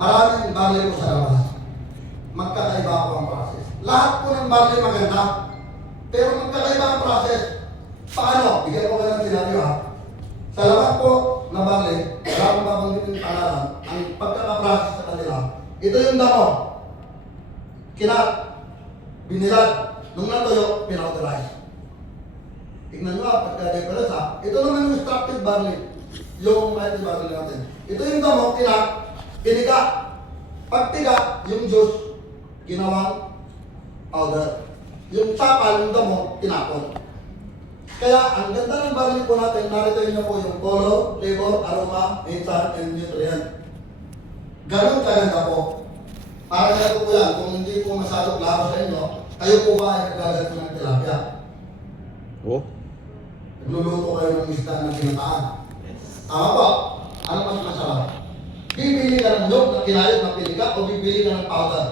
Maraming barley po sa labas. Magkakaiba po ang process. Lahat po ng barley maganda, pero magkakaiba ang process. Paano? Bigyan ko kayo ng senaryo ha. Sa labas po na barley, wala akong babanggitin yung pangalan, ang pagkakaprocess sa kanila, ito yung damo. Kinat, binilad, nung natuyo, pinauterize. Tignan nyo ha, pagka-difference ha. Ito naman yung extracted barley, yung mighty barley natin. Ito yung damo, kinat, piniga. Pagpiga, yung juice, ginawang powder. Yung sapal, yung damo, tinapon. Kaya, ang ganda ng barley po natin, narito nyo po yung color, flavor, aroma, enzyme, and nutrient. Ganun kaganda po. Para kaya po yan, kung hindi po masyadong klaro sa inyo, kayo po ba ay nagagalit ng tilapia? Oh? Nagluluto kayo ng isda ng ginataan. Tama po. Ano mas masarap? Bibili ka ng nyog na kinayod na piniga o bibili ka ng powder?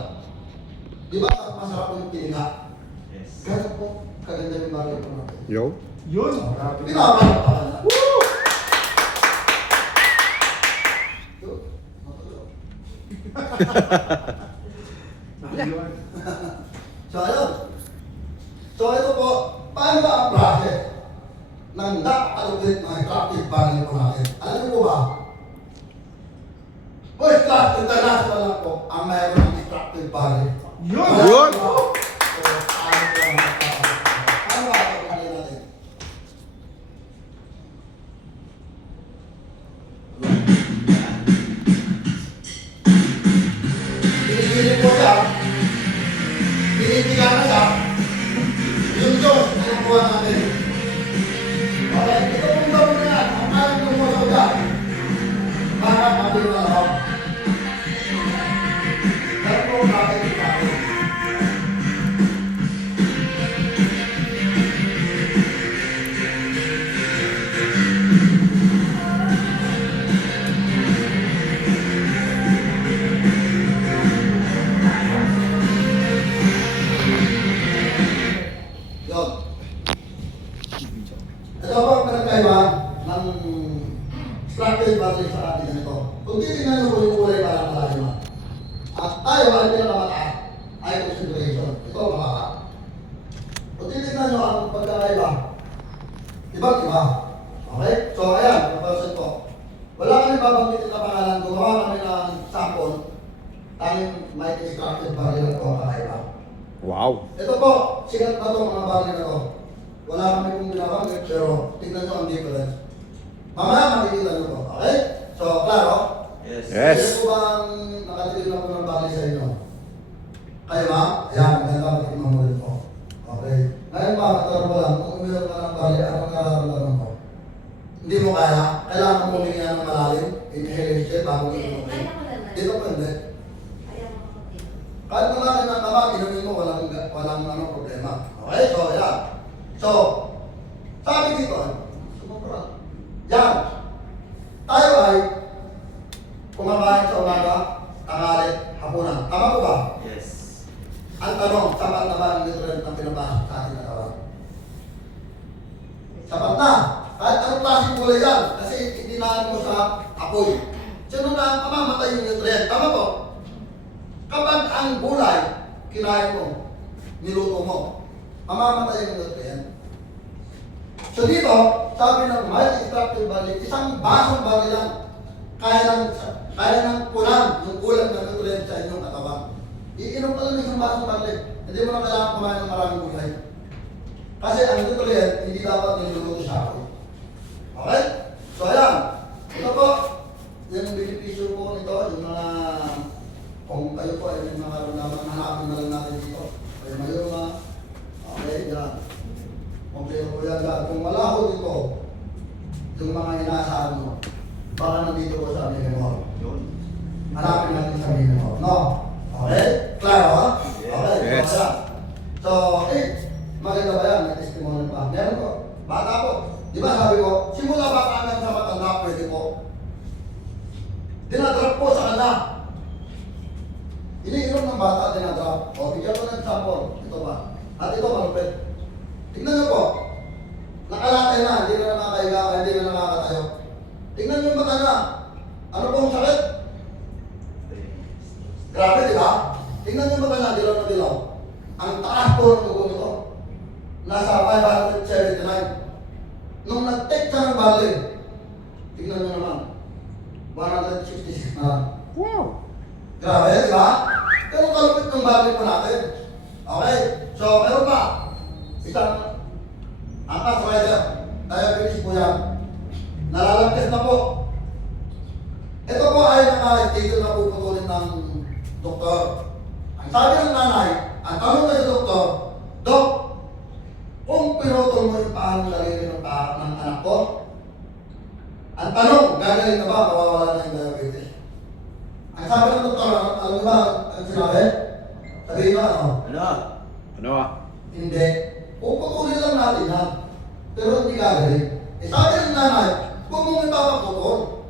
Di ba mas masarap yung piniga? Yes. Ganun po, kaganda yung barley po natin. Yo? Yun! Di ba ba? Woo! So ayun. So ito po, paano ba ang process ng napakalulit na extractive barley po natin? Alam niyo po ba? First class international lang po ang mayroon ng extractive barley. Yun! Yun! So, paano ba ang barley natin? Pinipili po siya. Pinipila na siya. Yung Diyos, kinukuha natin. Okay, ito pong gawin na yan. Ang kayang lumusaw dyan. Para mabili na lang. Pero po bakit ito natin? Yun. Ito po ang pinagkaiba ng extracted barley sa atin nito. Kung titignan nyo po yung kulay parang malalim na. At tayo ay pinakamataas ay concentration. Ito ang mababa. Kung titignan nyo ang pagkakaiba, ibang iba. Okay? So ayan, napansin ko. Wala kami babanggitin na pangalan. Gumawa kami ng sample. Tanging may extracted barley na ito ang kakaiba. Wow! Ito po, sikat na ito mga barley na ito. Wala kami kung binabanggit, pero tignan nyo ang difference. Mamaya makikita nyo po, okay? So, klaro? Yes. Yes. Sino po ba ang nakatikim na po ng barley sa inyo? Kayo ba? Ayan, maganda matikim mo rin po. Okay. Ngayon mga katarap mo lang, kung uminom ka ng barley, anong nararamdaman mo? Hindi mo kaya? Kailangan mo huminga ng malalim, inhalation, bago inom kayo. Dito po hindi. Kahit naman ng tama, inumin mo, walang ano, problema. Okay? So, yan. So, sabi dito, sumubra. Yan. Tayo ay kumakain sa umaga, tanghali, hapunan. Tama ko ba? Yes. Ang tanong, sapat na ba ang nutrient na pinapasok sa ating katawan? Sapat na. Kahit anong klaseng kulay yan, kasi itinaan mo sa apoy. Sino na mamamatay yung nutrient? Tama po? Kapag ang gulay, kinain mo, niluto mo, mamamatay yung nutrient. So dito, sabi ng mild extractive barley, isang basong barley lang, kaya ng kulang, yung kulang na nutrient sa inyong katawan. Iinom ka lang isang basong barley, hindi mo na kailangan kumain ng maraming gulay. Kasi ang nutrient, hindi dapat niluluto sa apoy. Okay? So ayan, ito po, yung benepisyo po nito, yung mga kung kayo po ay may mga karamdaman, hanapin na lang natin dito. May mayoma. Okay, yan. Kompleto po yan lahat. Kung wala ko dito, yung mga inaasahan mo, baka nandito ko sa minimum. Yun. Hanapin natin sa minimum. No? Okay? Klaro ha? Okay. Yes. So, maganda ba yan? May testimony pa. Meron po. Bata po. Di ba sabi ko, simula bata hanggang sa matanda, pwede po. Dinadrop po sa kanya. Iniinom ng bata, dinadrop. O, bigyan ko ng example. Ito ba? At ito, malupit. Tignan nyo po. Nakalatay na, hindi na nakakahiga, hindi na nakakatayo. Tignan nyo yung mata na. Ano pong sakit? Grabe, di ba? Tingnan nyo ba na dilaw na dilaw? Ang taas po ng dugo nito. Nasa 579. Nung nag-take ka ng bali, tingnan nyo naman. 166 na. Wow. Grabe, di ba? Pero kalupit ng bali po natin. Okay? So, meron pa. Isang angkas rider. Diabetes po yan. Nalalagkas na po. Ito po ay naka-schedule na puputulin ng doktor. Ang sabi ng nanay, ang tanong na sa doktor, Dok, kung pinutol mo yung paa ng daliri ng anak ko, ang tanong, gagaling na ba, mawawala na yung diabetes? Ang sabi ng doktor, alam mo ba ang sinabi? Sabihin mo ano? Ano ah? Hindi. Puputulin lang natin yan. Pero hindi gagaling. Sabi ng nanay, huwag mong ipapaputol.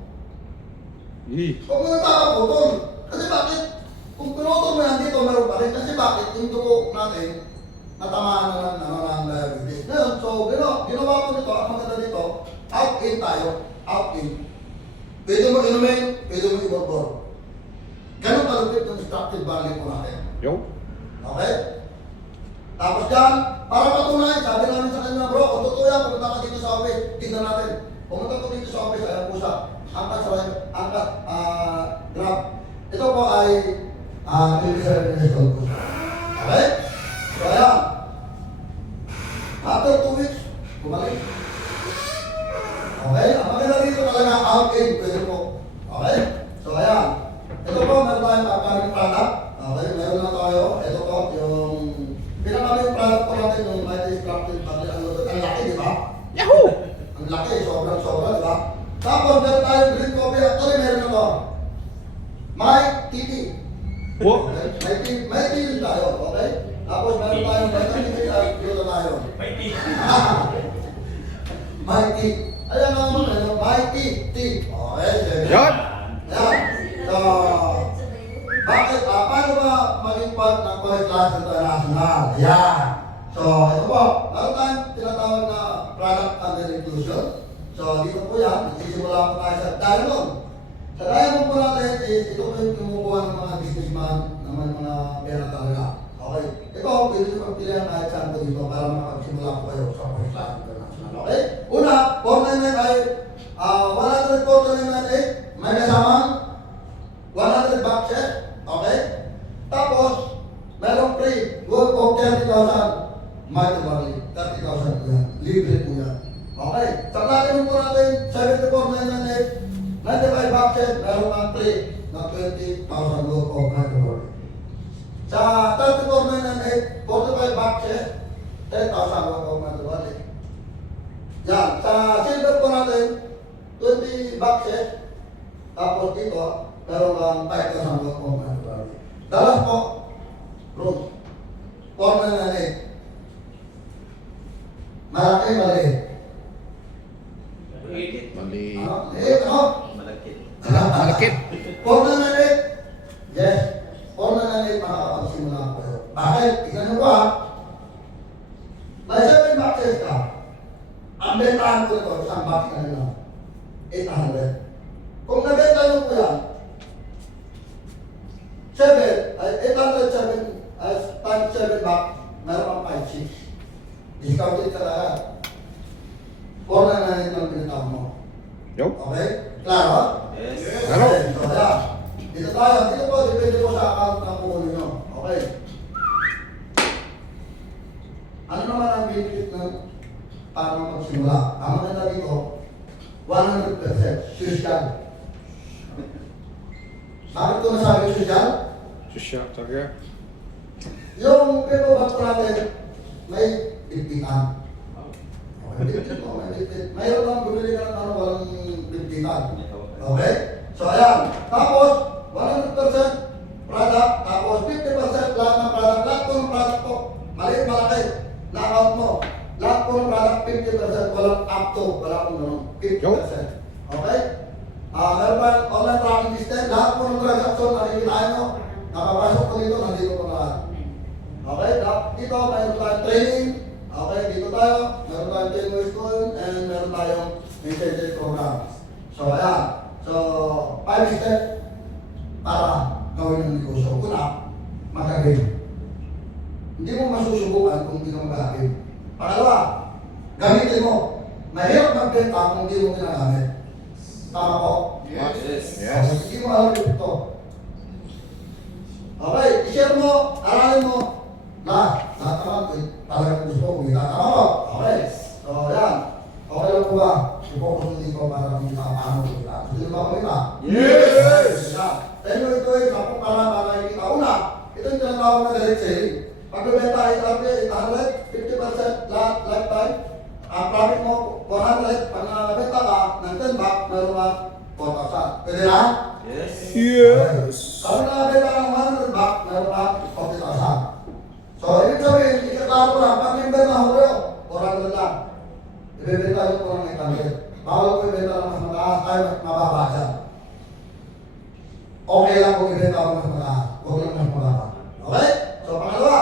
Huwag mong ipapaputol. Kasi bakit? Kung pinutol mo yan dito, meron pa rin. Kasi bakit? Yung dugo natin, natamaan na ng diabetes. Ngayon, so, ginawa ko nito, ang maganda dito, out-in tayo. Out-in. Pwede mo inumin, pwede mo iborbor. Ganun kalupit ng structured bali po natin. Yo. Okay? Tapos dyan, para patunay, sabi namin sa kanya, bro, kung totoo yan, pumunta ka dito sa office, tignan natin. Pumunta ko dito sa office, ayan po siya. Angkat, grab. Ito po ay 27 years old po. Okay? So ayan. After 2 weeks, bumalik. Okay? Ang maganda dito talaga out-in, pwede po. Okay? So ayan. Ito po, meron tayong upcoming product. Okay? Meron na tayo. Ito po, yung pinaka-main product po natin, yung multi-structured body. Ang laki, di ba? Yahoo! Ang laki, sobrang-sobra, di ba? Tapos, meron tayong green coffee. Actually, meron na to. May TT. Wow. Okay? May tea din tayo, okay? Tapos, meron tayong vitamin C at dito tayo. May tea. May tea. Ayan ang ano, may tea. Okay, sige. Yan. Ayan. So, bakit? Paano ba maging part ng College Class International? Ayan. So, ito po. Meron tayong tinatawag na product under inclusion. So, dito po yan. Nagsisimula po tayo sa diamond. Sa diamond po natin is, ito po yung kumukuha ng mga businessman, naman mga pera talaga. Okay? Ito, pwede nyo pagpilihan kahit saan po dito para makapagsimula po kayo sa College Class International. Okay? Una, 499 ay 149.98. May kasamang 100 boxes. Okay? Tapos, merong free worth of 30,000. Mighty Barley. 30,000 po yan. Libre po yan. Okay? Sa platinum po natin, 74,998. 95 boxes, meron kang free na 20,000 worth of Mighty Barley. Sa 34,998, 45 boxes, 10,000 worth of Mighty Barley. Yan. Sa silver po natin, 20 boxes. Tapos dito, meron kang 5,000 worth of Mighty Barley. Dalas po, room. 4,998. Malaki, maliit. Mali. Ano? Liit, ano? Malakit. 4,998. Yes. 4,998 makakapagsimula ko kayo. Bakit? Tignan nyo ko ha. May 7 boxes ka. Ang bentahan ko ito, isang box na nila. 800. Kung nabenta nyo po yan, 807 times 7 box, meron kang 5,600. Discounted ka lahat. 4,998 ang pinatawag mo. Yo. Okay? Klaro? Yes. Klaro. Okay, so ayan. Dito tayo. Dito po, depende po sa account ng puno nyo. Okay. Ano naman ang benefit ng paano magsimula? Ang maganda dito, 100% social. Bakit ko nasabi social? Susya, talaga. Yung paper bag po natin, may bigtitan. Bigtit po, may bigtit. Mayroon lang bumili ka ng ano, walang bigtitan. Okay? So ayan. Tapos, 100% product, tapos 50% lahat ng product. Lahat po ng product po, maliit, malaki, na-account mo. Lahat po ng product, 50%, walang up to, wala akong ganun. 50%. Okay? Meron pa yung online tracking system, lahat po ng transaction na nakikitaan nyo, nakapasok po dito, nandito po na lahat. Okay? Dito, mayroon tayong training. Okay, dito tayo. Meron tayong Tenway School and meron tayong incentive program. So, ayan. So, 5 steps para gawin ng negosyo. Una, mag-again. Hindi mo masusubukan kung hindi ka mag-again. Pangalawa, gamitin mo. Mahirap magbenta kung hindi mo ginagamit. Tama po? Yes. Hindi mo alam ito. Okay, i-share mo, aralin mo. Lahat naman, talagang gusto ko kumita. Tama po? Okay. So, yan. Okay lang po ba? I-focus mo dito para kumita paano kumita. Gusto nyo ba kumita? Yes! Pero ito ay kapag para nakikita. Una, ito yung tinatawag na direct selling. Pag bibenta ay 800, 50% lahat, lifetime. Ang profit mo, 400. Pag nakabenta ka ng 10 back, meron ka 4,000. Pwede na? Yes! Kung nakabenta ka ng 100 back, meron ka 40,000. So, ibig sabihin, ikaklaro ko lang, pag member na ako kayo, 400 lang. Ibibenta nyo po ng 800. Bawal ko ibenta ng mas mataas, ay mababa dyan. Okay lang kung ibenta ko ng mas mataas, huwag lang mas mababa. Okay? So, pangalawa,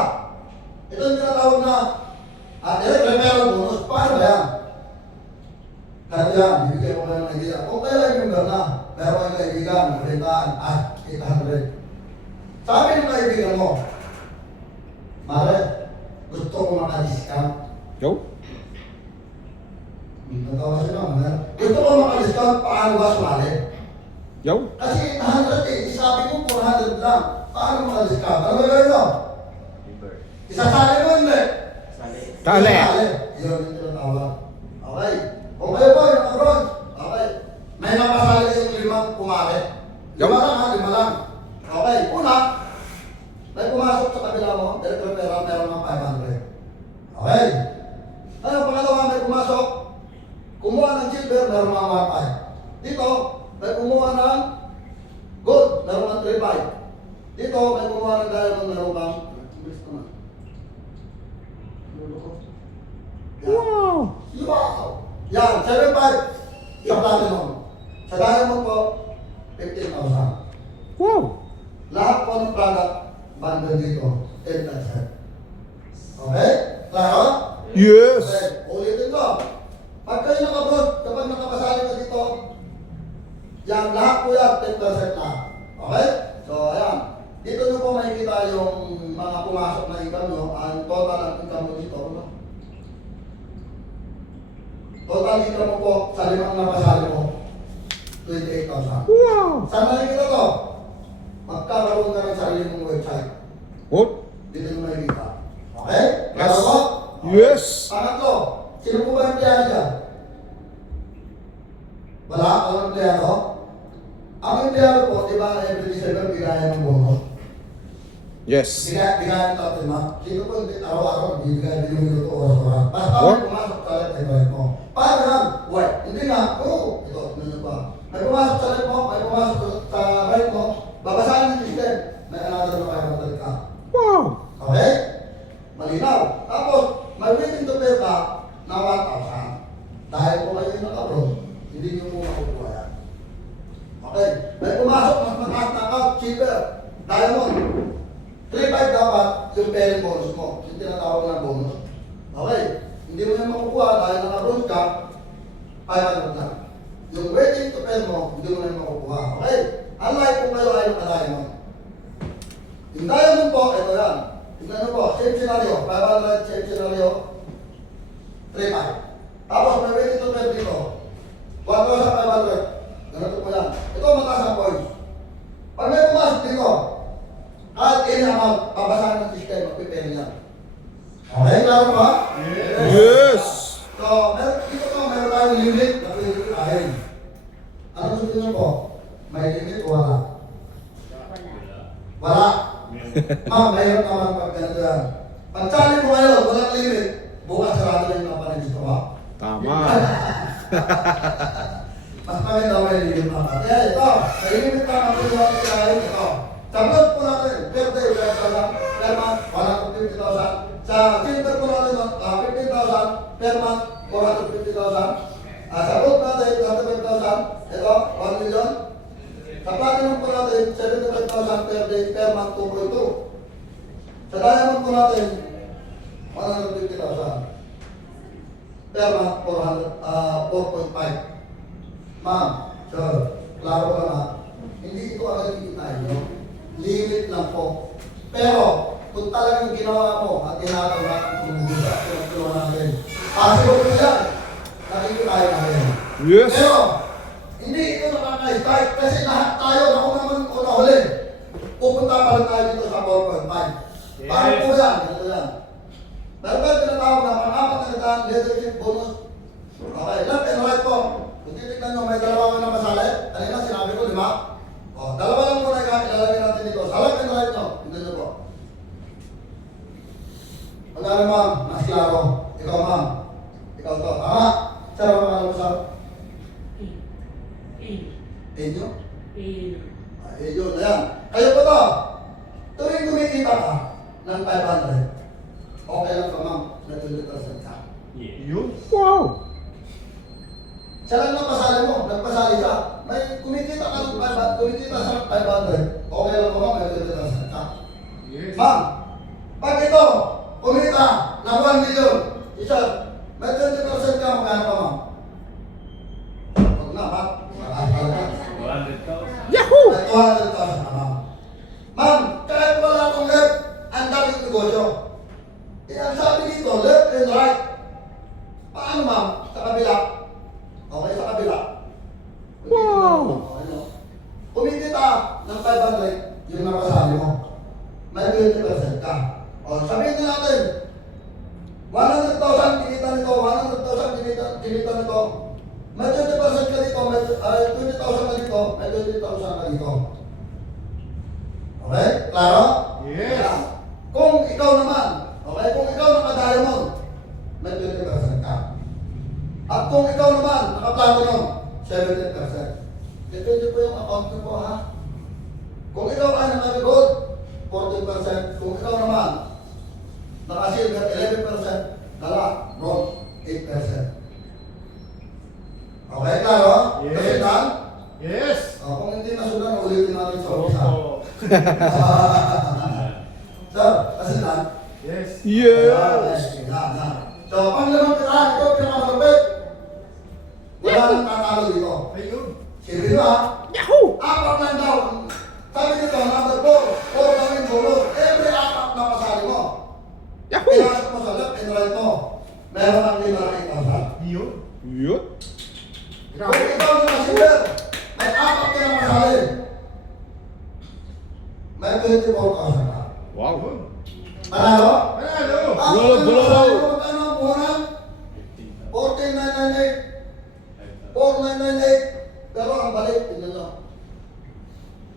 ito yung tinatawag na direct referral bonus. Paano ba yan? Kahit yan, bibigyan ko kayo ng idea. Kung kayo ay member na, meron kayong kaibigan, mabentaan at 800. Sabi ng kaibigan mo, Mare, gusto ko maka-discount. Yo? Natawa siya naman. Gusto ko maka-discount, paano ba sumali? Yo? Kasi 800 eh, isabi mo 400 lang. Paano maka-discount? Ano ba yun no? Isasali mo hindi? Tali! Yun yung tinatawag. Okay. Kung kayo po, yung abroad. Okay. May napasali yung 5 kumari. 5 lang ha, 5 lang. Okay. Una, may pumasok sa kabila mo, direct referral, meron ng 500. Okay. Ano, pangalawa, may pumasok, kumuha ng silver, meron ng 1.5. Dito, may kumuha ng gold, meron ng 3.5. Dito, may kumuha ng diamond, meron ng bilis naman. Wow! Wow! Yan, 7.5 sa platinum. Sa diamond po, 15,000. Wow! Lahat po ng product, bundle dito, 10%. Okay? Klaro? Yes! Okay, ulitin ko. Pag kayo nakabroad, kapag nakapasali ka dito, yan, lahat po yan, 10% na. Okay? So, ayan. Dito nyo po makikita yung mga pumasok na income nyo, ang total ng income mo dito. Ano? Total income mo po sa 5 napasali mo, 28,000. Wow! Saan nakikita to? Magkakaroon ka ng sarili mong website. What? Dito mo makikita. Okay? Yes. Klaro po? Yes! Pangatlo, sino po ba yung empleyado dyan? Wala? Ang empleyado? Ang empleyado po, di ba, every December, bigayan ng bonus. Yes. Bigayan ng tatin mo. Sino po yung araw-araw, bibigay din yung minuto oras-oras. Basta What? may pumasok sa life mo. Paano yan? Wait, hindi na. Oo, ito, ano ba? May pumasok sa life mo, may pumasok sa right mo, babasahin ng system. May another na kayo matalik ka. Wow! Okay? Malinaw. Tapos, may waiting to pay ka na 1,000. Dahil kung kayo yung naka-abroad, hindi nyo mo makukuha yan. Okay? May pumasok, mas mataas na account, cheaper. Diamond. 3.5 dapat yung pairing bonus mo. Yung tinatawag na bonus. Okay? Hindi mo yan makukuha dahil naka-abroad ka, 500 lang. Yung waiting to pay mo, hindi mo yan makukuha. Okay? Unlike kung kayo ay naka-diamond. Yung diamond po, ito yan. Tingnan nyo po, same scenario, 500, same scenario, 3.5. Tapos may waiting to pay dito, 1,500. Ganito po yan. Ito mataas ang points. Pag may pumasok dito, kahit any amount, pabasahan ng system, mag-prepare niya. Okay, klaro ba? Yes! So, dito po, meron tayong limit na pwede kain. Ano gusto niyo po? May limit o wala? Wala. Ma'am, mayroon naman pag ganito yan. Pag challenge mo ngayon, walang limit, bukas sarado na yung kapanin dito ba? Tama! Mas maganda may limit naman. Kaya ito, may limit na ang pwede kain ito. Sa blood po natin, per day, 5,000, per month, 150,000. Sa silver po natin, 15,000, per month, 450,000. Sa gold natin, 25,000, ito, 1 million. Sa platinum po natin, 75,000 per day, per month, 2.2. Sa diamond po natin, 150,000. Per month, 4.5. Ma'am, sir, klaro ko lang ha. Hindi ito agad ikitain nyo. limit lang po. Pero, kung talagang ginawa mo at tinataw natin tumulong at tinatulungan natin, possible po yan. Nakikitayo natin. Yes. Pero, hindi ito nakaka-strike kasi lahat tayo, ako naman o nahuli. Pupunta pa rin tayo dito sa 4.5. Paano po yan? Ganito yan. Meron ba tinatawag na pang-apat na nataan leadership bonus? Okay, left and right po. Kung titignan nyo, may dalawa ko na masali. Kanina sinabi ko, 5. O, dalawa lang muna ilalagay natin dito. Sa left and right nyo, tignan nyo po. Pag-ano ma'am, mas klaro. Ikaw ma'am. Ikaw to. Tama? Saan ang pangalan mo sa? Enyo? Enyo na yan. Kayo po to. Tuwing kumikita ka ng 500. Okay lang pa ma'am. Nag-20% ka. Yun. Wow. Siya lang napasali mo. Nagpasali ka. May kumikita ka ng 500. Kumikita sa 500. Okay lang pa ma'am. May 20% ka. Yes. Ma'am, pag ito, kumita ng 1 million, isa, may 20% ka, magkano pa ma'am? Huwag na, ma'am. Yahoo! May 200,000 na ma'am. Ma'am, kahit wala akong left, ang daming negosyo. Eh, ang sabi dito, left and right. Paano ma'am? Sa kabila. Okay, sa kabila. Wow! Ano? Kumikita ng 500, yung nakasali mo. May 20% ka. O, sabihin na natin, 100,000 kinita nito, 100,000 kinita nito. May 20% ka dito, may 20,000 ka dito, may 20,000 ka dito. Okay? Klaro? Yes. Kaya, kung ikaw naman, okay, kung ikaw naka-diamond, may 20% ka. At kung ikaw naman, naka-platinum, 70%. Depende po yung account ko po, ha? Kung ikaw ay naka-gold, 14%. Kung ikaw naman, naka-silver, 11%. Dala, bronze, 8%. Okay, klaro? Yes. Kasundan? Yes. Kung hindi nasundan, ulitin natin sa umpisa. Opo. Sir, kasundan? Yes. Yes. So, pang-limang tirahan, ito pinakamalapit. Wala nang tatalo dito. Ayun. Sino ha? Yahoo! Apat lang daw. Sabi nito, number 4, 4 gawin bonus. Every apat na pasali mo. Yahoo! Pinasok mo sa left and right mo. Meron kang dinaraking kasal. Yun. Yun. Kung ikaw na silver, may apat ka na pasali. May 24,000 ka. Wow. Panalo? Panalo. Bulalo, bulalo. Magkano ang buwanan? 14,998. 4,998. Pero ang balik, tingnan nyo.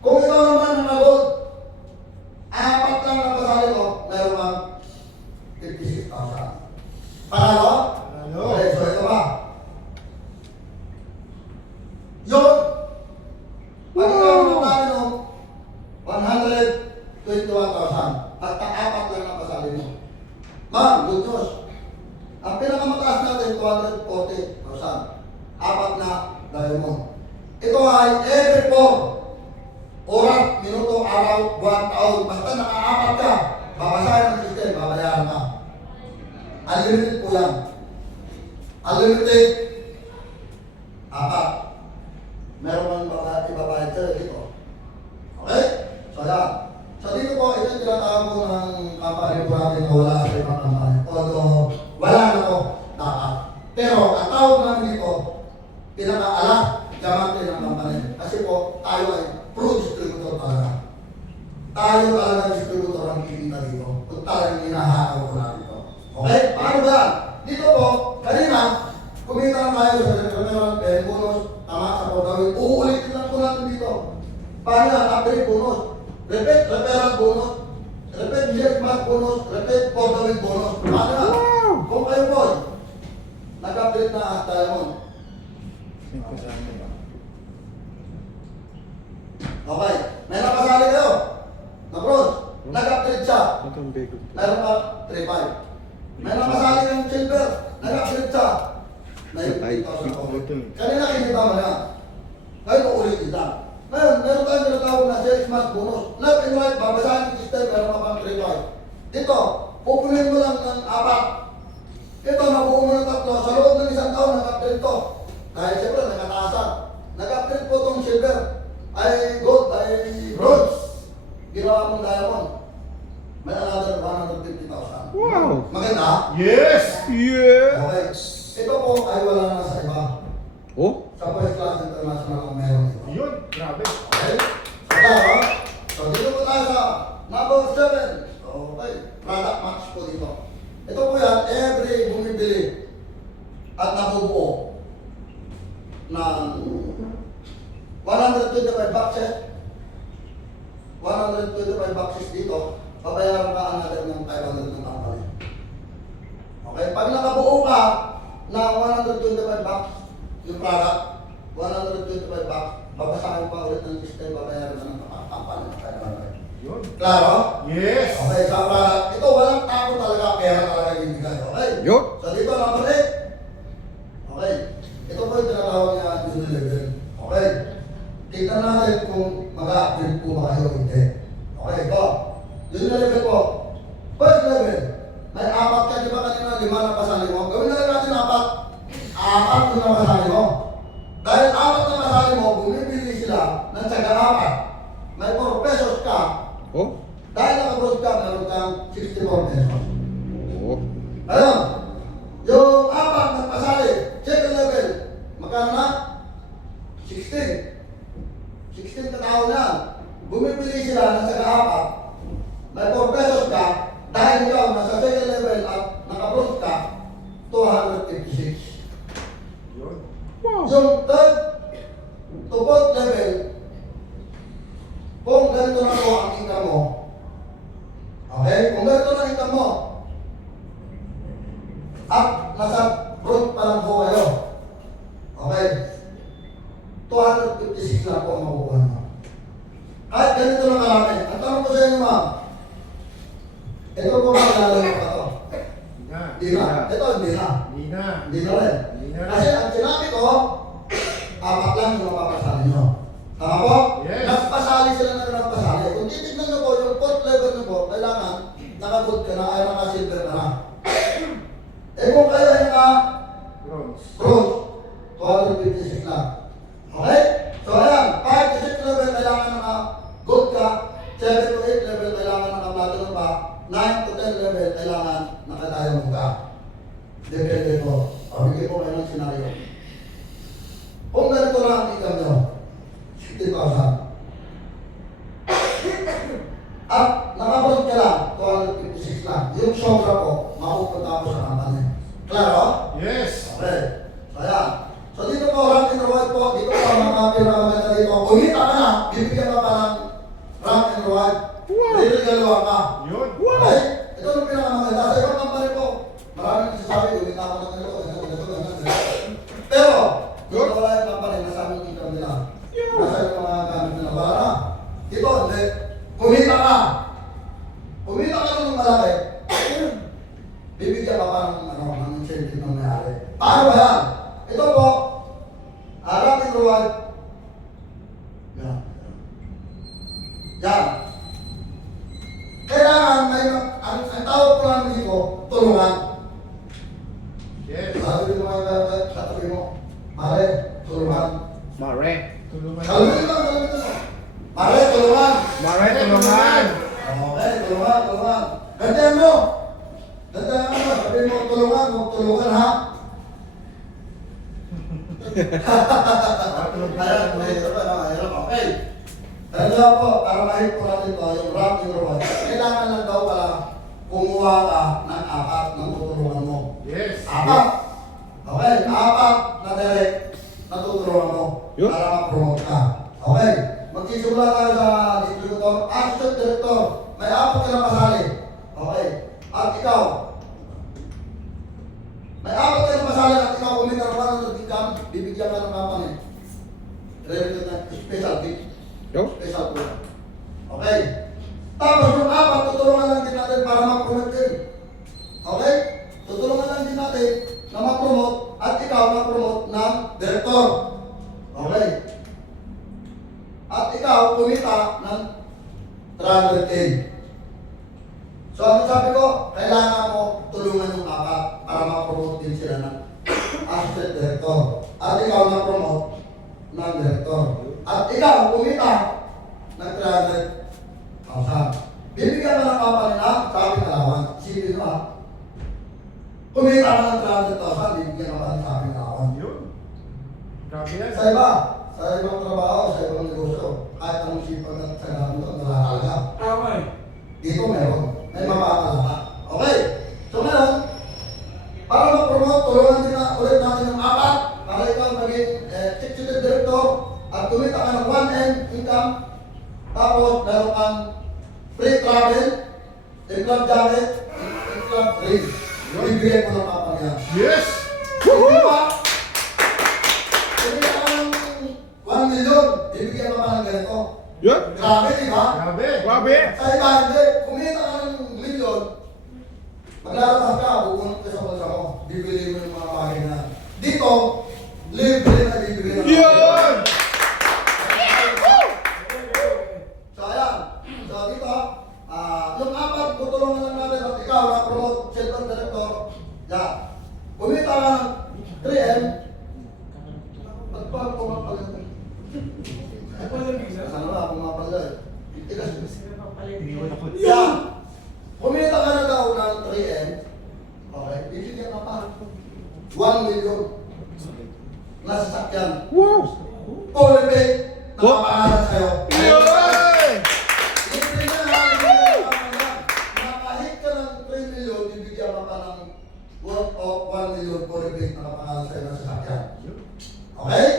Kung ikaw naman ang nagod, apat lang na pasali ko, meron kang 56,000. Panalo? Panalo. Okay, so ito ba? Yun! Pag ikaw ang nanalo, 121,000. At apat lang na pasali mo. Ma'am, good news. Ang pinakamataas natin, 240,000. Apat na diamond. Ito ay every 4 oras, minuto, araw, buwan, taon. Basta nakaapat ka, babasahin ng system, babayaran ka. Unlimited po yan. Unlimited, apat. Meron kang ibabayad sa'yo dito. Okay? So yan. So dito po, ito yung tinatawag po ng kampanya po natin na wala sa ibang kampanya. Although, wala na to, dapat. Pero, ang tawag namin dito, pinaka-alat, diamante ng kampanya. Kasi po, tayo ay pro distributor talaga. Tayo talaga distributor ang kikita dito. Kung talagang hinahakaw ko na dito. Okay? Paano ba? Dito po, kanina, kumita na tayo sa referral, pay bonus, tama sa pagawin. Uulitin lang po natin dito. Paano yan? Upgrade bonus. Repeat, referral bonus. Repeat, check back bonus. Repeat, pagawin bonus. Paano yan? Kung kayo po, nag-upgrade na diamond. Okay. May nakasali kayo. Na-bronze. Nag-upgrade siya. Meron ka 3.5. May nakasali kang silver. Nag-upgrade siya. May 8,000. Kanina kinita mo na. Ngayon uulitin lang. Ngayon, meron tayong tinatawag na 6 months bonus. Left and right, babasahin yung system, meron ka pang 3.5. Dito, pupunin mo lang ng 4. Ito, nabuo mo ng 3. Sa loob ng isang taon, nag-upgrade to. Dahil siyempre, nagkataasan. Nag-upgrade po itong silver. Ay gold, ay bronze. sa first class international ang meron ito. Yun. Grabe. Okay? Kaya, so dito po tayo sa number 7. Okay, product match po dito. Ito po yan, every bumibili at nabubuo ng 125 boxes. 125 boxes dito, pabayaran ka another ng 500 ng company. Okay, pag nakabuo ka ng 125 box, yung product, 125 box, babasahin pa ulit ng system, babayaran na ng company ng 500. Yun. Klaro? Yes. Okay, sa product, ito walang tako talaga, pera talaga yung ibigay. Okay? Yun. So dito, number 8. Okay. Ito po yung tinatawag niya Unilevel. Okay. Tignan natin kung mag-upgrade po ba kayo o hindi. Okay, ito. Unilevel po. First level. May 4 ka, di ba kanina 5 na pasali mo? Gawin na lang natin 4. 4 na pasali mo. Dahil 4 na pasali mo, bumibili sila ng tsaga 4. May 4 pesos ka. Oh. Dahil nakabrod ka, meron kang 64 pesos. Oh. Ayun. Yung 4 na pasali, second level. Magkano na? 16. 16 katao na. Bumibili sila ng tsaga 4. May 4 pesos ka. Dahil ikaw nasa second level at nakabrod ka, 256. Yun. Wow. Yung third to fourth level, kung ganito na po ang income mo, okay? Kung ganito na income mo, at nasa broad pa lang po kayo, okay? 256 lang po ang makukuha mo. Kahit ganito lang karami. Ang tanong ko sa inyo, ma'am, ito po ba kilala mo pa ito? Hindi na. Hindi na. Ito, hindi na. Hindi na. Hindi na rin. Hindi na. Kasi ang sinabi ko, 4 lang yung mapapasali nyo. Tama po? Yes. Nagpasali sila na nagpasali. Kung titignan nyo po, yung 4th level nyo po, kailangan naka-gold ka na, ay naka-silver ka na. Eh kung kayo ay Bronze. bronze, 256 lang. Okay? So ayan, 5 to 6 level kailangan naka-gold ka, 7 to 8 level kailangan naka-platinum ka, 9 to 10 level kailangan naka-diamond ka. Depende po. Bigyan po kayo ng senaryo. Kung ganito lang ang income nyo, 60,000. At nakabrod ka lang, 256 lang. Yung sobra po, mapupunta ko sa company. Klaro? Yes. Okay. So ayan. So dito po, rank and reward po. Dito po, mga pinaka dito. Kumita ka na, bibigyan ka pa ng rank and reward. Wow. Ririgalawa ka. Yun. Okay? Ito yung pinakamaganda. Sa ibang company po, maraming nagsasabi, kumita ako ng ganito. Pero, dito wala yung company, nasa aming income nila. Nasa yung mga gamit nila. Wala na. Dito, hindi. Kumita ka. Kumita ka ng malaki. Bibigyan ka pa ng incentive ng mayari. Paano ba yan? Ito po, rank and reward. Yan. Yan. Kailangan may ang tawag ko namin dito, tulungan. Yes. Sabi ko mga katabi mo, Mare, tulungan. Mare. Tulungan. Sabi lang, Mare, tulungan. Mare, tulungan. Okay, tulungan. Gantihan mo. Gantihan mo. Sabi mo, tulungan ha. Okay. Kaya po, para mahit po natin ito, yung rank and reward, kailangan lang daw pala kumuha ka ng 4 ng tutulungan mo. Yes. 4. Okay, 4 na direct na tutulungan mo Yun. para ma-promote ka. Okay, magsisimula tayo sa distributor, assistant director, may 4 ka na pasali. Okay, at ikaw, may 4 ka na pasali at ikaw kumita ng 100 income, bibigyan ka ng company. Related na special gift. Yo. Special po. Okay? Tapos yung 4, tutulungan lang din natin para ma-promote din. Okay? Tutulungan lang din natin na ma-promote at ikaw ma-promote ng director. Okay? At ikaw kumita ng 300K. So ano sabi ko? Kailangan mo tulungan yung 4 para ma-promote din sila ng assistant director. At ikaw na-promote ng director. At ikaw, kumita ng 300,000. Bibigyan ka ng company na sabing alawan. Isipin mo ha. Kumita ka ng 300,000, bibigyan ka pa ng sabing alawan. Yun. Grabe yan. Sa ibang trabaho, sa ibang negosyo, kahit anong sipag at sagahan mo, nakakalaga. Tama eh. Dito meron. May mapapalaka. Okay. So ngayon, para ma-promote, tulungan din na ulit natin ng apat para ikaw maging executive director at kumita ka ng 1M income. Tapos, meron kang free travel, club jacket, club ring. Bibigyan ko ng apat yan. Yes! Hindi ba? Kumita ka ng 1 million, bibigyan ka pa ng ganito. Yun. Grabe, di ba? Grabe! Grabe. Sa iba, hindi. Kumita ka ng milyon, maglalabas ka, bubunot ka sa bulsa mo, bibili mo yung mga bagay na. Dito, libre na bibili na. Yun. So, ayan. So, dito, yung apat, tutulungan lang natin at ikaw na promote, center director, yan. Kumita ka ng 3M, pumapal. Sana ba, pumapal eh. Tigas. Yan. Kumita ka na daw ng 3M, okay, bibigyan ka pa 1 million na sasakyan. Wow. Fully paid na kapangalan sa'yo. Yun. Libre na lang, na kahit ka ng 3 million, bibigyan ka pa ng worth of 1 million fully paid na kapangalan sa'yo na sasakyan. Okay?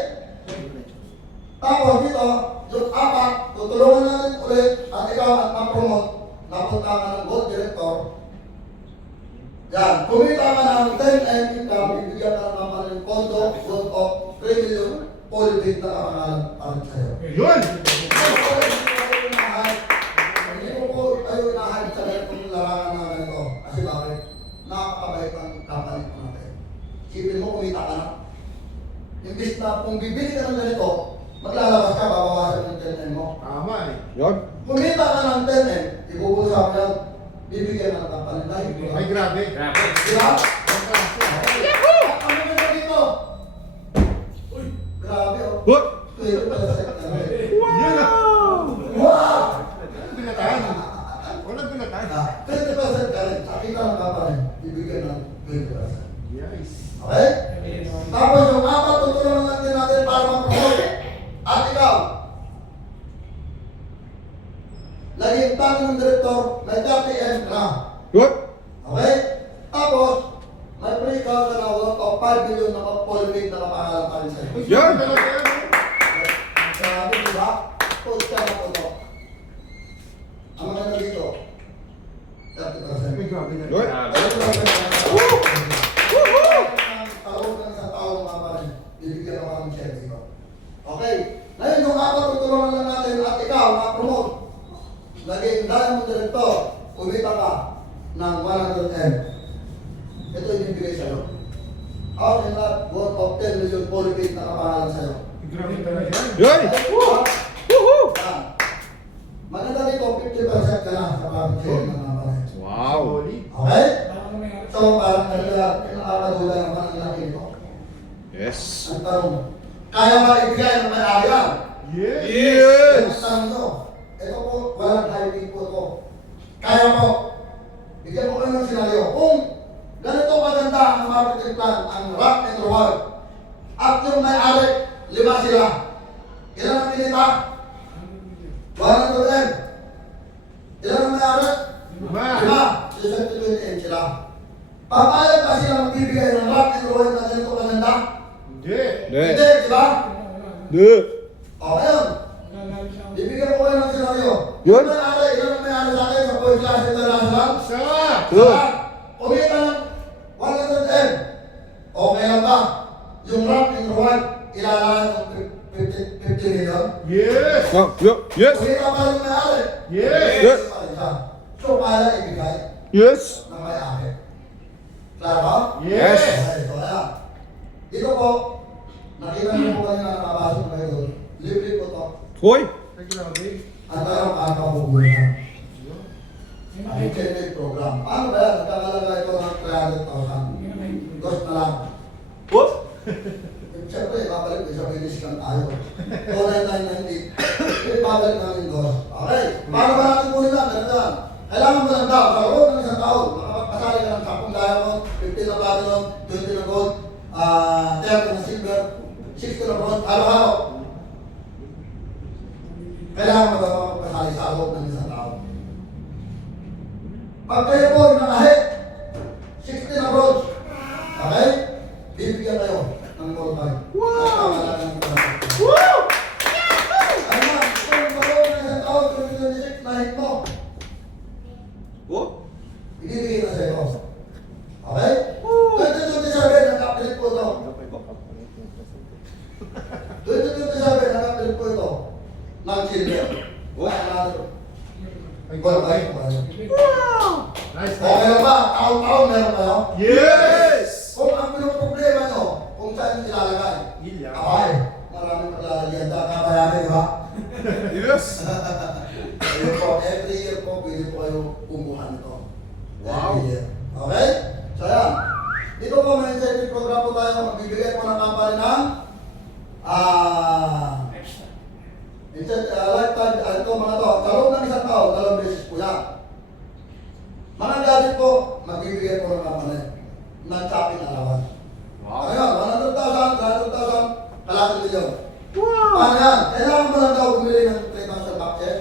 Tapos dito, yung apat, tutulungan natin ulit at ikaw at ma-promote. Napunta ka ng gold director. Yan, kumita ka ng 10M income, bibigyan ka ng naman ng condo worth of 3 million, fully paid na kapangalan para sa'yo. Yun! Hindi ko po tayo inaahit sa ganitong larangan na ganito. Kasi bakit? Nakakabait ang company ko natin. Sipin mo, kumita ka na. Imbis na kung bibili ka ng ganito, maglalabas ka, babawasan ng 10M mo. Tama eh. Yun. Kumita ka ng 10M, ibubulsa mo yan, bibigyan ka ng company. Ay, grabe. Grabe. Diba? Yahoo! Ano ba dito? Uy, grabe oh. What? 20%. Wow. Wow! Walang binatahan. Walang binatahan. 20% ka rin. Sa kita ng company, bibigyan ng 20%. Yes. Okay? Tapos yung apat, tutulungan natin para mag-promote. At ikaw, laging tanong ng direktor, may 30M na. Good. Okay? Tapos, may free ka na worth of 5 million na full-paid na kapangalan pa rin sa'yo. Yan. Talaga yan, eh. Sabi, di ba? Post ka na po. Ang maganda dito, 30%. Ay, grabe yan. Good. Tawag ng isang tao mga pare, bibigyan ka ng share dito. Okay. Ngayon yung apat, tutulungan lang natin at ikaw, ma-promote. Naging diamond director, kumita ka ng 100M. Ito yung bibigay sa'yo. Out in that, worth of 10 million fully paid na kapangalan sa'yo. Grabe talaga yan. Yun. Woohoo. Yan. Maganda dito, 50% ka na sa profit share ng mga pare. Wow. Solid. Okay? So, parang nakakadula naman ang laki nito. Yes. Ang tanong, kaya ba ibigay ng may-ari yan? Yes. Yes. Ang tanong to, ito po, walang hiding po to. Kaya po, bigyan ko kayo ng senaryo. Kung ganito kaganda ang marketing plan, ang rock and reward, at yung may-ari, 5 sila. Ilan ang pinita? 100M. Ilan ang may-ari? 5. So, 20M sila. Papayag ba sila magbibigay ng rock and reward na ganito kaganda? Hindi. Hindi, di ba? Di. Okay yun. Bibigyan ko kayo ng senaryo. Yun. May-ari, ilan ang may-ari sa akin sa Boys Class International? Isa. Yun. Kumita ng 100M. Okay lang ba? Yung rock and reward, ilalaan ng 50 million. Yes. Oh, yes. Kumita pa rin may-ari. Yes. Yes. Pa rin siya. So, kaya ibigay Yes. ng may-ari. Klaro ba? Yes. Okay, so ayan. Dito po, nakita niyo po kanina na nabasok na ito. Libre po to. Hoy. Ay, grabe. Ang tanong, paano ka bubulong? Ang HMA program. Paano ba yan? Nagkakalaga ito ng 300,000. Dos na lang. What? Siyempre, babalik ko sa finish lang tayo. 4,990. Babalik namin dos. Okay. Paano ba natin kunin lang? Ganito lang. Kailangan mo lang daw. Sa loob ng isang taon, makapagpasali ka ng 10 diamond, 15 na platinum, 20 na gold, 30 na silver, 60 60 na bro, halo-halo. Kailangan mo daw magpasali sa loob ng isang tao. Pag kayo po nakahit, 60 na bro, okay? Bibigyan kayo ng more time. Wow! Woo! Ano na, kung magkaroon ng isang tao, 2026 na hit mo, What? ibibigay na sa'yo. Okay? 2027, nakapilit po ito. 2027, nakapilit po ito. Ng silver. Kaya natin. Gold ba yun? Nice. Okay na ba? Taon-taon meron kayo? Yes! Kung ang problema nyo, kung saan nyo ilalagay. Gilya. Okay. Maraming paglalagyan. Kakabayanin, di ba? Yes! Ayun po, every year po, pwede po kayo kumuha nito. Wow. Every year. Okay? So yan. Dito po may incentive program po tayo. Magbibigay po ng company ng lifetime, ito mga to, sa loob ng isang taon, 2 beses po yan. Mga gadget po, magbibigay po ng company ng shopping allowance. Ano yan? 100,000, 300,000, kalahati milyon. Wow! Paano yan? Kailangan mo lang daw bumili ng 3,000 boxes,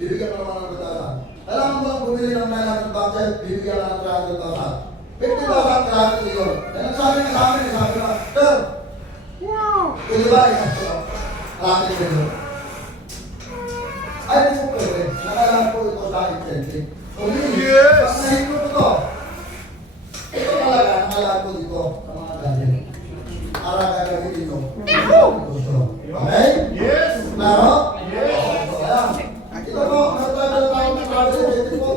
bibigyan ka naman ng 100,000. Kailangan mo lang bumili ng 900 boxes, bibigyan ka ng 300,000. 50,000 kalahati milyon. Yan ang sabi nga sa amin, sabi nga, sir, Wow! pwede ba yan? Kalahati milyon. Ay, hindi po pwede. Nakailangan po ito sa incentive. So, Yes! pag nahit mo po ito talaga, nakailangan po dito sa mga gadget. Para gagawin ito. Okay? Yes. Klaro? Yes. So, ayan. Ito po, nagtagal tayo ng travel agent po.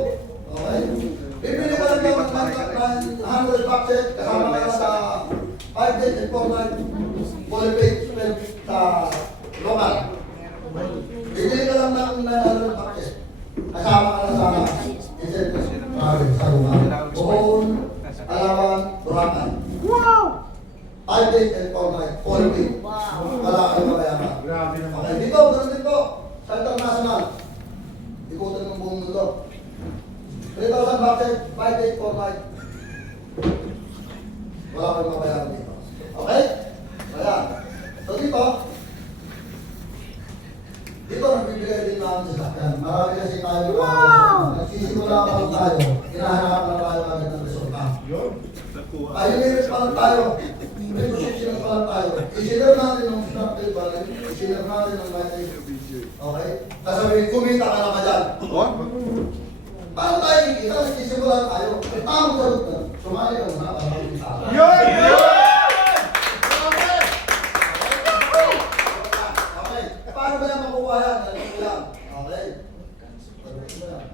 Okay? Bibili ka lang naman ng 100 boxes kasama ka sa 5 days and 4 nights fully paid spend sa local. Bibili ka lang ng 900 boxes kasama ka na sa incentive travel sa lugar. Buon, Alawan, Boracay. Wow! 5 days and 4 nights fully paid. Wala kang mabayaran. Grabe naman. Okay, dito, ganun din po. Sa international. Ikutan ng buong mundo. 3,000 boxes, 5 days, 4 nights. Wala kang mabayaran dito. Okay? Ayan. So dito, nagbibigay din namin sa sakyan. Marami kasi tayo. Nagsisimula pa lang tayo. Hinahanap na tayo agad ng resulta. Yun. Tayo minutes pa lang tayo. Reposition pa lang tayo. I-share natin ng structure balance. I-share natin ng lighting. Okay? Sasabihin, kumita ka na ba dyan? What? Paano tayo kikita? Nagsisimula tayo. Tamang sagot na. Sumali ka muna para kumita ka. Yun! Okay. Paano ba yan makukuha yan? Ganito yan. Okay.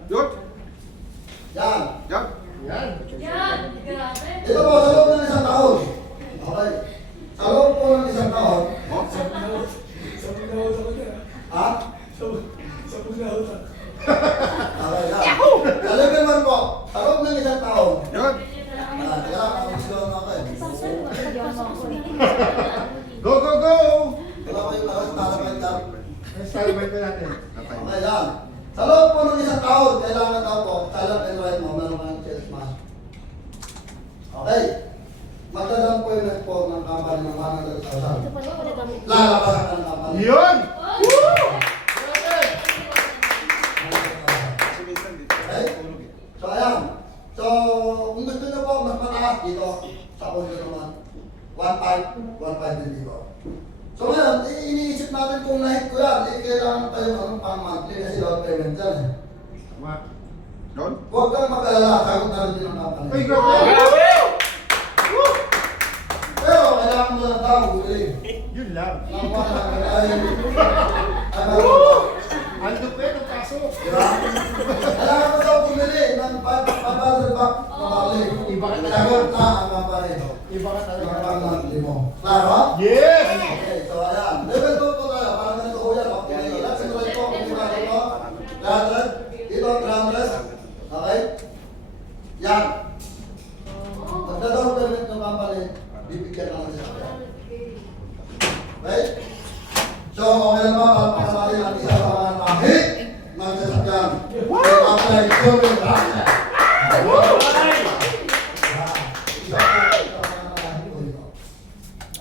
Yun! Yan. Yan! Yan. Yan, grabe. Ito po, sa loob ng isang taon. Okay. Sa loob po ng isang taon. Oh? Ha? Okay, yan. Sa level 1 po, sa loob ng isang taon. Yan! Kailangan ako sigaw mga kayo. Go, go, go! Wala ko yung lakas, tatapay ka. Next time, bait na natin. Okay, yan. Sa loob po ng isang taon, kailangan daw po, sa left and right mo, meron kang sales mask. Okay. Magdadang po yung po ng company ng 100,000. Lalabasan ka ng company. Yun. Okay? So, ayan. So, kung gusto nyo po, mas mataas dito, sa pondo naman. 1.5 din dito. So, ngayon, iniisip natin kung nahit ko yan, kailangan tayo pang monthly kasi down payment dyan eh. Tama. Yun? Huwag kang mag-alala, sagot na rin din ang company. Ay, grabe. Pero, kailangan mo lang tao, bumili. Yun lang. Ang mga ay Ang lupit ang kaso. diba? Kailangan mo daw bumili ng 500 bucks na barley. Iba ka talaga. Sagot na ang company. Iba ka talaga. Ang pang-monthly mo. Klaro? Yes. Okay, so ayan. Level 2 po tayo. Parang ganito ko yan. Okay, let's try po. Kung muna ito. 300. Dito, 300. Okay? Yan. Magda-down payment ng company. Bibigyan ka ng sasakyan. Right? So, okay lang ba? Palpakan natin ang isa sa mga nakahit ng sasakyan. Apply COVID access.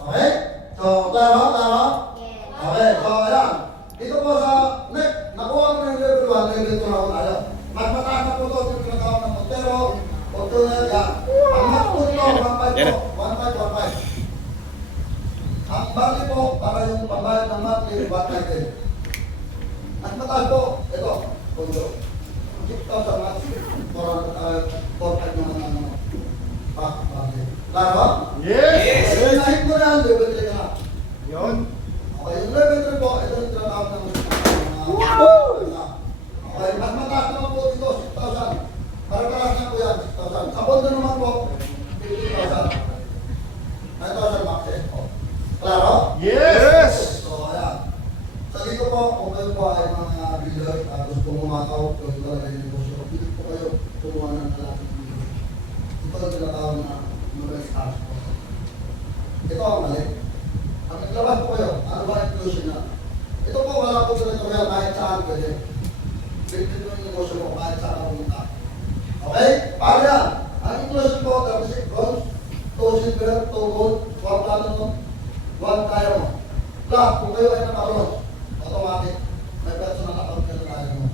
Okay? So, klaro? monthly, 190. Mas mataas po, ito, pondo. 6,000 months, 4,500 naman ang back monthly. Klaro? Yes! Yes! Nahit mo na, level 3 ka na. Yun. Okay, yung level 3 po, ito yung tinatawag ng okay, mas mataas naman po dito, 6,000. Para-paras na po yan, 6,000. Sa pondo naman po, 15,000. 9,000 max eh. Oh. Klaro? Yes! So, ayan. Sa dito po, kung kayo po ay mga builder at gusto kumakaw, kung ito talaga yung negosyo, pili po kayo kumuha ng kalapit dito. Ito ang tinatawag na mobile stars po. Ito ang mali. Ang naglabas po kayo, ano ba inclusion na? Ito po, wala po tuloy-tuloy kahit saan pwede. Pili po yung negosyo mo kahit saan ka pumunta. Okay? Para yan. Ang inclusion po, 36 bronze, 2 silver, 2 gold, 1 platinum, 1 diamond. Plus, kung kayo ay naka-bronze, automatic, may personal account kayo tayo mo.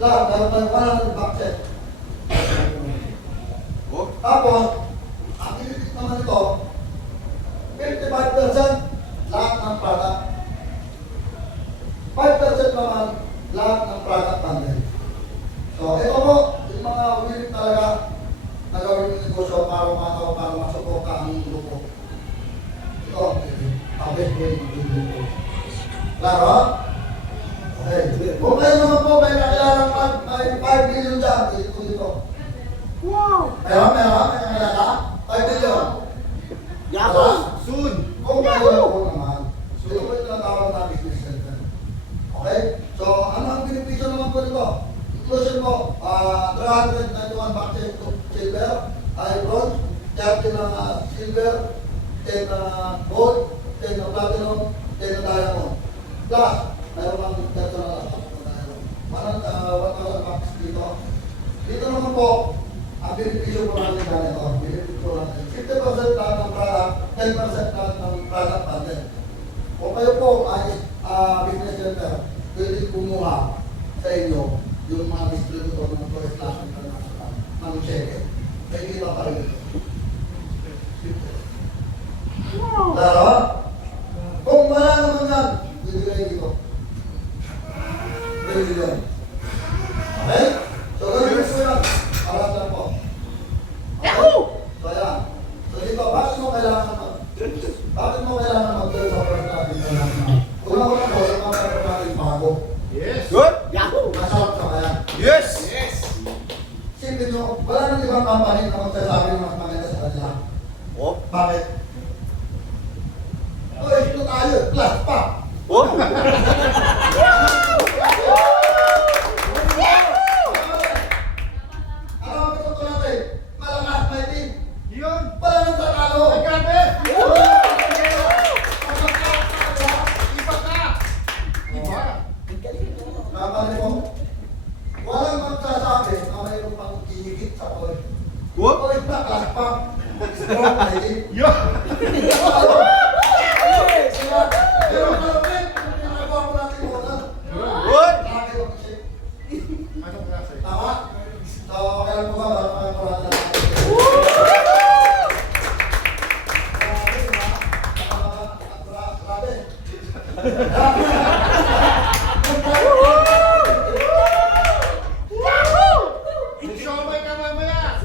Plus, meron tayong 100 back check. Oh. Tapos, ang ilitik naman ito, 55% lahat ng product. 5% naman lahat ng product bundle. So, ito po, yung mga willing talaga na gawin yung negosyo para umataw, para masuporta ang grupo. Ito, ang best way ng grupo. Klaro? Okay. Kung kayo naman po may nakilala may 5 million dyan, ito dito. Wow! Meron, may nakilala? 5 million. Yahoo! Soon! Kung kayo po naman, so ito po yung tinatawag na business center. Okay? So, ano ang benepisyo naman po nito? Inclusion po, 391 boxes of silver, ay bronze, 30 na silver, 10 na gold, 10 na platinum, 10 na diamond. Plus, mayroon kang personal account na diamond. 1,000 boxes dito. Dito naman po, ang benepisyo po natin ganito. Benepisyo natin. 50% lahat ng product, 10% lahat ng product bundle. Kung kayo po ay business center, pwede kumuha sa inyo yung mga distributor ng Toys Class International ng cheque. May kita pa rin ito. Klaro? Kung wala naman yan, pwede kayo dito. Pwede yun. Okay? So, ganun po yan. Aras lang po. Okay? So, ayan. So, dito, bakit mo kailangan mag-build sa Toys Class International? Una-una po, yung mga pagkakas natin bago. Yes! Good! Yahoo! Masarap sa kaya. Yes! Yes! Sipin nyo, wala nang ibang company na magsasabi ng mas maganda sa kanila. Oh. Bakit? O, ito tayo, plus pa. Oh. Ano ang ito natin? Malakas na team. Yun! Wala nang tatalo. Ay, grabe! Iba ka! Iba! Kapali mo, walang magsasabi na mayroon pang hihigit sa oil. What? Oil na, plus pa. Strong na team. Yun! Pero kalapit, kung ginagawa mo natin muna. What? Lagi mag-isip. Anong klase? Tama? So, kailan mo ba para natin? May siomay ka mamaya!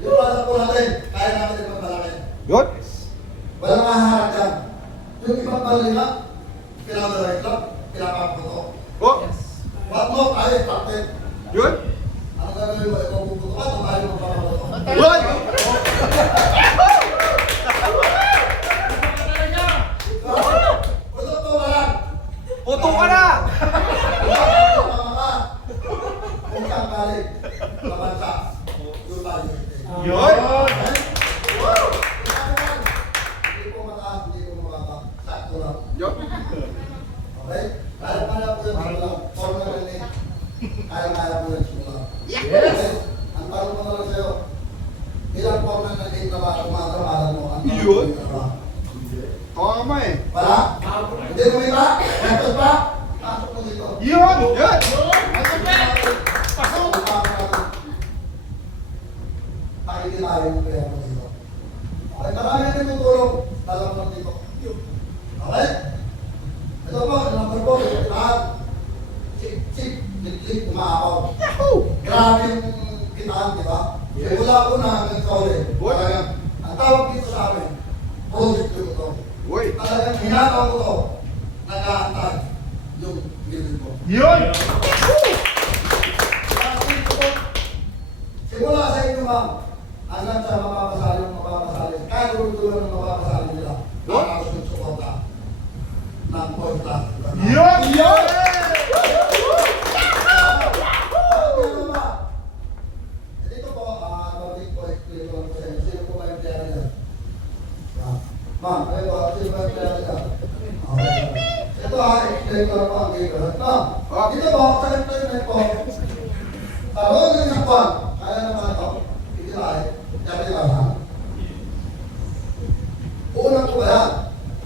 Yung product po natin, kaya natin yung malaki. Good? Walang maharap dyan. Yung ibang balina, pinag-right lang, pinapaputo. Oh. What more, tayo, captain. Good? Ano gagawin mo? Ikaw puputo ka, o tayo magpapaputo? Good! Puto to, walang. Puto ka na! Kung saan galing, sa bansa, yung tayo. Yun! Hindi po mataas, hindi po mababa. Sakto lang. Yun! Okay? Kaya po yung simula. Formula na yun. Kaya po yung simula. Yes! Okay? Ang tanong ko na lang sa'yo, ilang formula na yun na ba tumatamalan mo? Ang tanong Yun. ko na ba? Tama eh. Wala? Hindi mo ita? Ito ba? Pasok mo dito. Yun! Yun! Pasok! Pakiti tayo mo kaya mo dito. Okay, marami na tutulong. Alam mo dito. Okay? Ito po, number po, lahat. Chip, lit, umaapaw. Grabe yung kitaan, di ba? Yes. Mula una hanggang sa uli. Talagang, ang tawag dito sa amin, project ko ito. Uy. Talagang hinataw ko ito, nag-aantay yung bilin ko. Yun! Simula sa inyo, ma'am, hanggang sa mapapasali, kahit tulong ng mapapasali nila, nakakasunod suporta ng point class. Yun! Yun! Dito po, babalik po, explain ko lang po sa inyo. Sino po ba yung player niya? Ma'am, kayo po, sino ba yung player niya? Okay. Ito explain ko lang po ang game. Dito po, sa employment po, roll ng isang buwan, kaya naman ito, ikilahin, katilasan. Unang ko ba yan?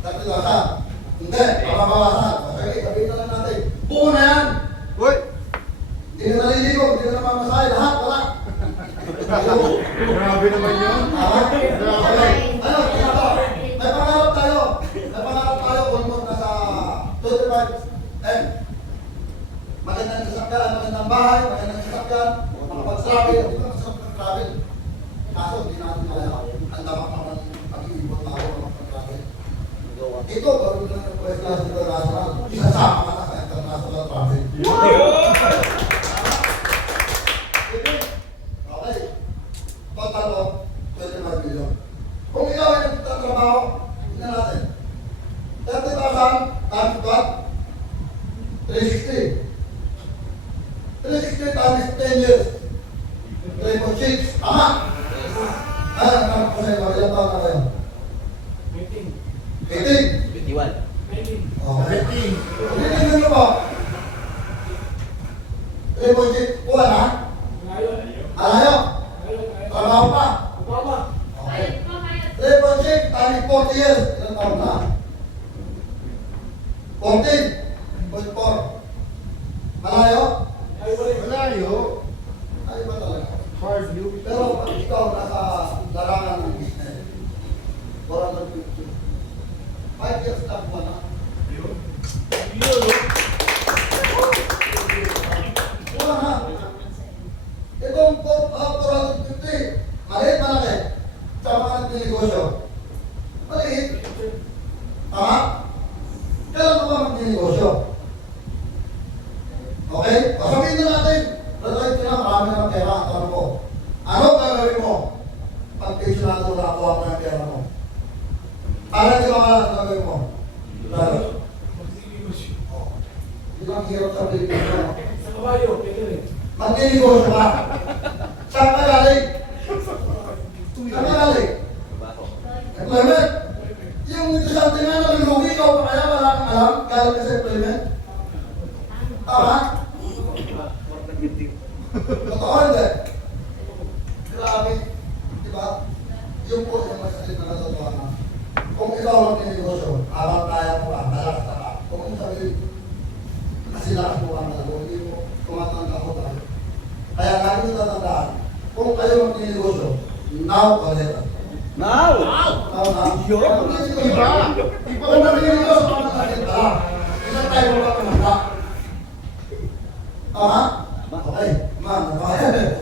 Katilasan. Hindi, mababawasan. Okay, sabihin na lang natin. Buo na yan! Uy! Hindi na naliligo, hindi na namamasahe, lahat, wala. Grabe naman yun. Grabe. Ano, ito, may pangarap tayo. May pangarap tayo, almost nasa 25M. Magandang sasakyan, magandang bahay, magandang sasakyan, makapag-travel, hindi ba masarap mag-travel? Kaso, hindi natin kaya. Ang dapat naman pag-iibot tayo makapag-travel. Ito, bago na ng Quest Class International, isasama ka na sa international travel. Okay. Total o, 25 million. Kung ikaw ay nagtatrabaho, tingnan natin. 30,000 times what? 360. 360 times 10 years. 3.6. Tama? Ano po sa inyo? Ilang taon na kayo? 18. 21. Okay. Tingnan nyo po. 3.6. Kuha na? Alayo? Trabaho pa? Okay. 3.6 times 40 years. Ilang taon na? 14.4. Malayo? Malayo. Ay ba talaga? Hard view. Pero pag ikaw nasa larangan ng business, 450. 5 years lang po na. Wala na. Itong 450, maliit malaki. Sa mga nagninegosyo. Maliit. Tama? Kailan ko ba magninegosyo? Okay? O sabihin na natin, realize ka na marami na ng pera. Ang tanong ko, ano gagawin mo pag pensionado na nakuha mo ng pera mo? Para di ba ang gagawin mo? Claro. Oh. Hindi lang hirap sa Pilipinas. No? Magninegosyo ka. Saan ka galing? Saan ka galing? Employment. Yung estudyante nga na nalugi, ikaw pa kaya wala kang alam? Galing ka sa employment? Tama? Totoo hindi? Grabe. Diba? Yung po yung masalit na katotohanan. Kung ikaw ang ninegosyo, habang kaya mo ka, malakas ka. Kung mo sabihin, kasi lakas mo ka malago, hindi mo tumatanda ko tayo. Kaya lagi nyo tatandaan, kung kayo ang ninegosyo, now or later. Now! Now na. Yun. Iba. Kung naninegosyo ka na natin, ilang tayo mo ba tumanda? Tama? Okay, ma'am, so, ayun.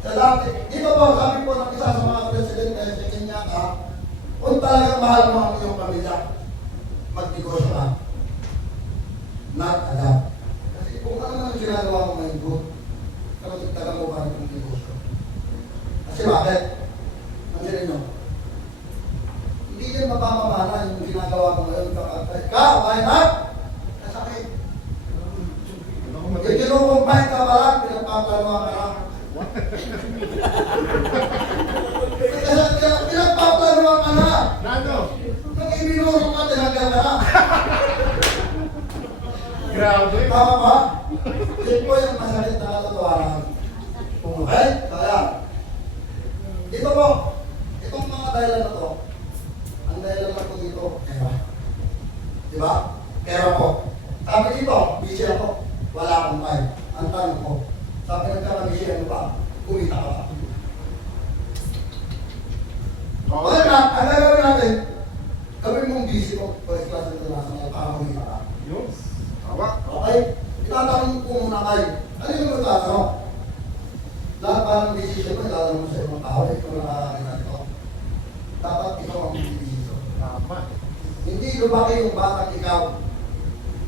Sa dati, dito po, sabi po ng isa sa mga presidente sa Kenyatta, kung talagang mahal mo ang iyong pamilya, magnegosyo ka. Not adapt. Kasi kung ano naman ginagawa mo ngayon, good, kapag mo pa rin ang negosyo. Kasi bakit? Nandiyan nyo. Hindi yan mapapamana yung ginagawa mo ngayon. Why not? Kasakit. Ikinukumpay ka ba lang, pinagpaplanuhan ka lang. Pinagpaplanuhan ka na. Nano? Nung ibinuro ka, tinanggal ka na. Grabe. Tama ba? Yun po yung masakit na katotohanan. Okay? Kaya, ito po, itong mga dahilan na to, ang dahilan na po dito, pera. Diba? Pera po. Sabi dito, busy ako. Wala akong time. Ang tanong ko, sabi nagkakabisi ano ba? Kumita ka ba? Oo. Tama. Hindi lumaki yung batang ikaw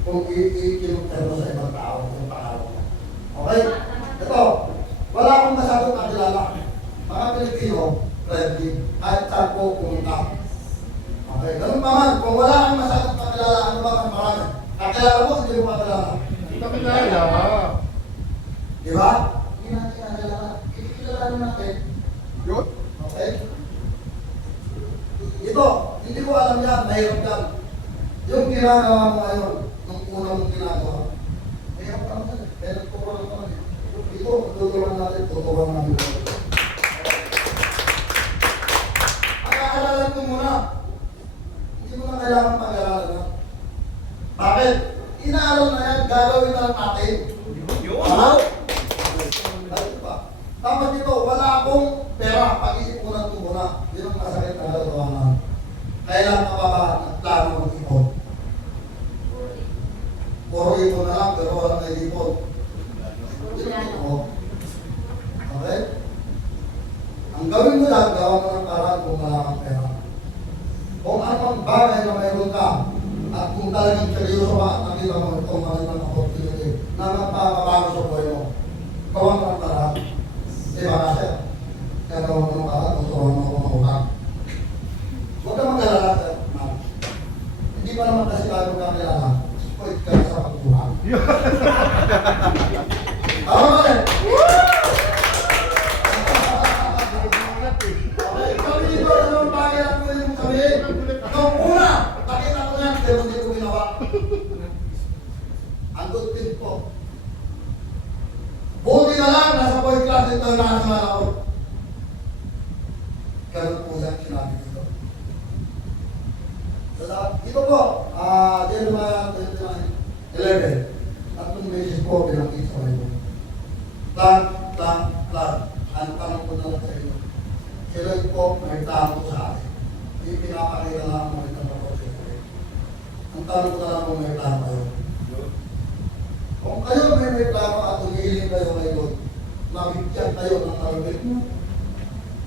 kung ikinugtan mo sa ibang tao yung pangalan mo. Okay? Ito, wala akong masyadong kakilala. Mga Pilipino, friendly, kahit saan po pumunta. Okay, ganun pa man, kung wala kang masyadong kakilala, ano ba ang marami? Kakilala mo, hindi mo kakilala. Kakilala. Di ba? Hindi natin kakilala. Kikilala natin. Yun. Okay? Ito, hindi ko alam yan, mahirap yan. Yung ginagawa mo ngayon, nung una mong ginagawa, mahirap ka naman. Kaya nagtuturuan ka naman. Ito, tuturuan natin, tuturuan natin. Pag-aaralan ko muna. Hindi mo na kailangan pag-aaralan na. Bakit? Inaaral na yan, gagawin na lang natin. Yun. Aha. Dahil pa. Dapat ito, wala akong pera. Pag-isip ko na ito muna. Yun ang masakit na nalatawanan. Kailan ka pa ba nagplano mag-ipon? Puro ipon na lang, pero walang nag-ipon. Yun ang ito. Okay? Ang gawin mo lang, gawa mo ng paraan kung wala kang pera. Kung anong bagay na mayroon ka, at kung talagang seryoso ka at nakita mo itong magandang opportunity na magpapabago sa buhay mo, gawa mo ng paraan. Di ba kasi? Kaya gawa mo ng paraan, tuturuan mo ng utang. Huwag ka mag-alala, sir. Ma'am. Hindi pa naman kasi tayo magkakilala. Pwede ka na sa pagkuhan. Tama ba rin? Okay, kami dito, anong bagay lang pwede mong sabihin? Nung una, nakita ko yan, pero hindi ko ginawa. Ang good thing po. Buti na lang, nasa point class dito na nasa ako. Ganun po yan, sinabi dito. So, dito po, January 11, tatlong beses po binanggit sa Bible. Plan. Ang tanong ko na lang sa inyo. Sila po may plano sa atin. Hindi pinapakita lang mo ito na po siya. Ang tanong ko na lang kung may plano kayo. Kung kayo may plano at umihiling kayo kay God, mabigyan kayo ng marumit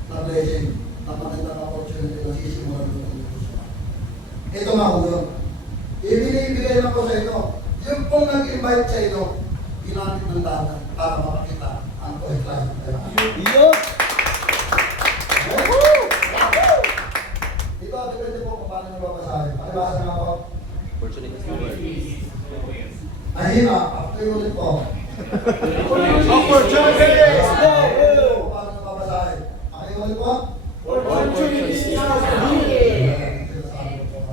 na blessing, na magandang opportunity na sisimulan doon ang Diyos. Ito nga ho yun. Ibinibigay na ko sa inyo. Yung pong nag-invite sa inyo, ginamit ng data para makakita ang point-class na tayo. Yun. Dito, depende po kung paano nyo babasahin. Pakibasa nga ako. Mahina, after ulit po. Opportunities. Kung paano nyo babasahin. Pakiulit po. Opportunities.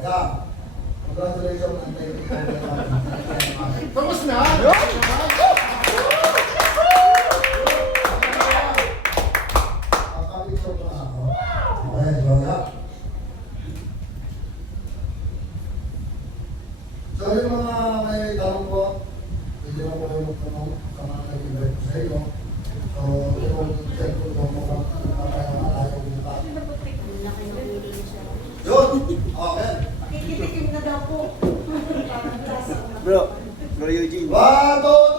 Ayan. Congratulations and thank you. Tapos na. Pagka-picture ko na ako. Okay, so yeah. So yung mga may tanong po, pwede na po kayo magtanong sa mga nag-invite ko sa iyo. So, yung check ko kung mukhang ayaw pumunta. Yun! Okay. Kikitikim na daw po. Bro Eugene. 1, 2,